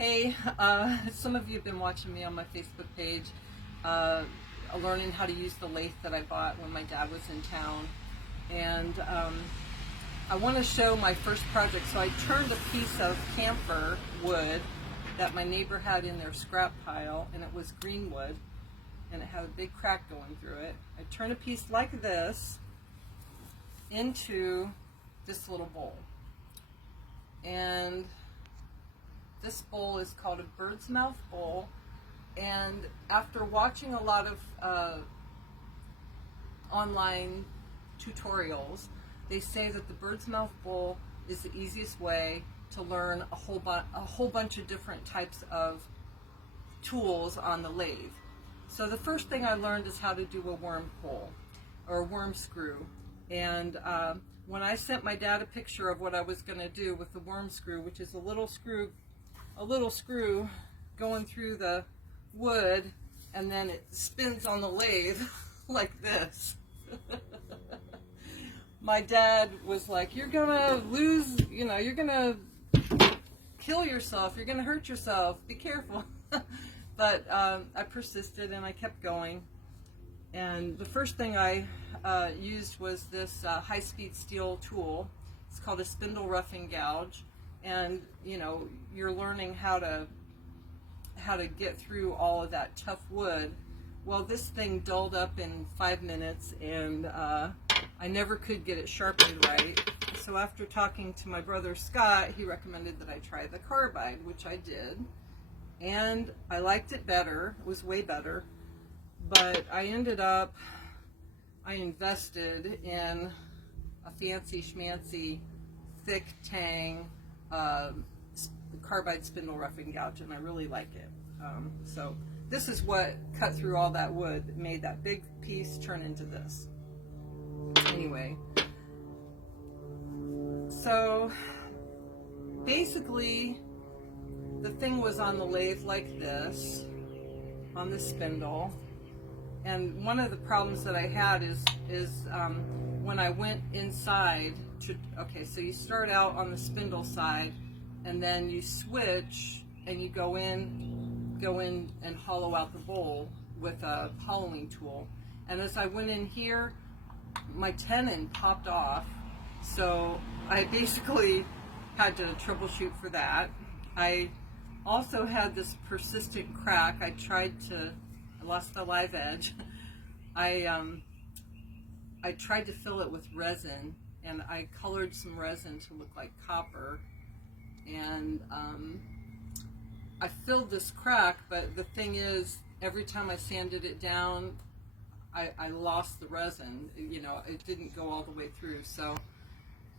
Hey, some of you have been watching me on my Facebook page, learning how to use the lathe that I bought when my dad was in town. And I want to show my first project. So I turned a piece of camphor wood that my neighbor had in their scrap pile, and it was green wood, and it had a big crack going through it. I turned a piece like this into this little bowl. And this bowl is called a bird's mouth bowl, and after watching a lot of online tutorials, they say that the bird's mouth bowl is the easiest way to learn a whole bunch of different types of tools on the lathe. So the first thing I learned is how to do a worm pull or a worm screw, and when I sent my dad a picture of what I was going to do with the worm screw, which is a little screw going through the wood, and then it spins on the lathe like this. My dad was like, "You're gonna lose, you're gonna kill yourself, you're gonna hurt yourself, be careful." But I persisted and I kept going. And the first thing I used was this high-speed steel tool. It's called a spindle roughing gouge. And you're learning how to get through all of that tough wood. Well, this thing dulled up in 5 minutes, and I never could get it sharpened right. So after talking to my brother Scott, he recommended that I try the carbide, which I did, and I liked it better. It was way better, but I invested in a fancy schmancy thick tang carbide spindle roughing gouge, and I really like it. So this is what cut through all that wood that made that big piece turn into this. Anyway, so basically the thing was on the lathe like this, on the spindle, and one of the problems that I had is when I went inside to, okay, so you start out on the spindle side, and then you switch and you go in and hollow out the bowl with a hollowing tool. And as I went in here, my tenon popped off, so I basically had to troubleshoot for that. I also had this persistent crack. I lost the live edge. I tried to fill it with resin, and I colored some resin to look like copper, and I filled this crack, but the thing is, every time I sanded it down, I lost the resin. It didn't go all the way through, so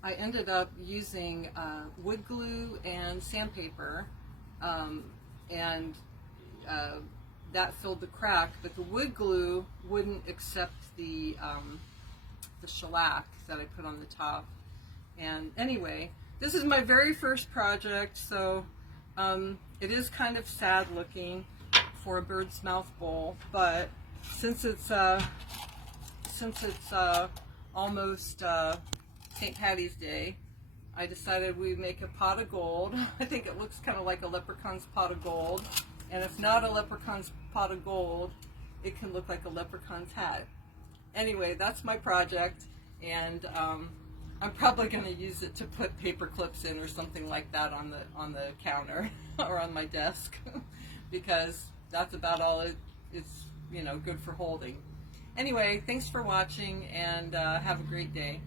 I ended up using wood glue and sandpaper, and that filled the crack, but the wood glue wouldn't accept the shellac that I put on the top. And anyway, this is my very first project, so it is kind of sad looking for a bird's mouth bowl, but since it's almost St. Patty's Day, I decided we'd make a pot of gold. I think it looks kind of like a leprechaun's pot of gold, and if not a leprechaun's pot of gold, it can look like a leprechaun's hat. Anyway, that's my project, and I'm probably going to use it to put paper clips in or something like that on the counter or on my desk, because that's about all it's good for holding. Anyway, thanks for watching, and have a great day.